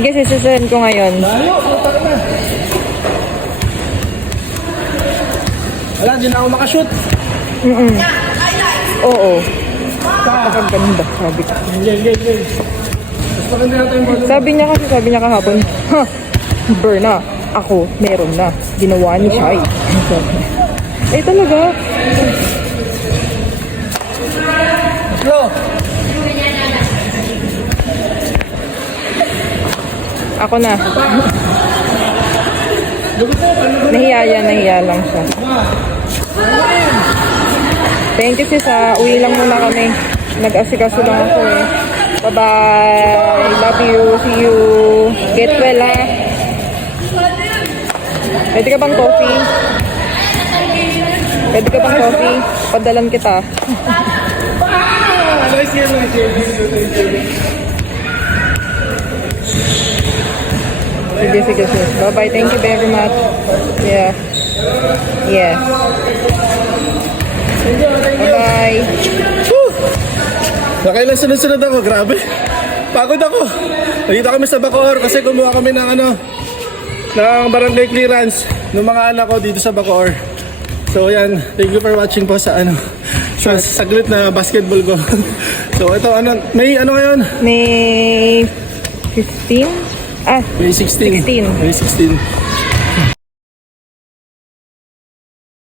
Sige, sisisend ko ngayon. Layo, putak na. Wala, hindi na ako makashoot. Oo. Napakaganda, sabi ko. Game. Mas maganda natin yung volume. Sabi niya kahapon, ha, burn na. Ako, meron na. Ginawa ni Shai. Eh talaga. Slow. Ako na. Nahiya lang siya. Thank you sis ha. Uwi lang muna kami. Nag-asikaso lang ako eh. Bye-bye. Love you. See you. Get well ha. Pwede ka bang coffee? Padalan kita. Nice game. Sige. Bye-bye. Thank you very much. Yeah. Yes. Bye-bye. Nakailan sunod-sunod ako, grabe. Pagod ako. Nandito kami sa Bacoor kasi kumuha kami ng ng barangay clearance ng mga anak ko dito sa Bacoor. So yan, thank you for watching po sa sa saglit na basketball ko. So ito may ngayon? May 15? May 16. May 16. May 16.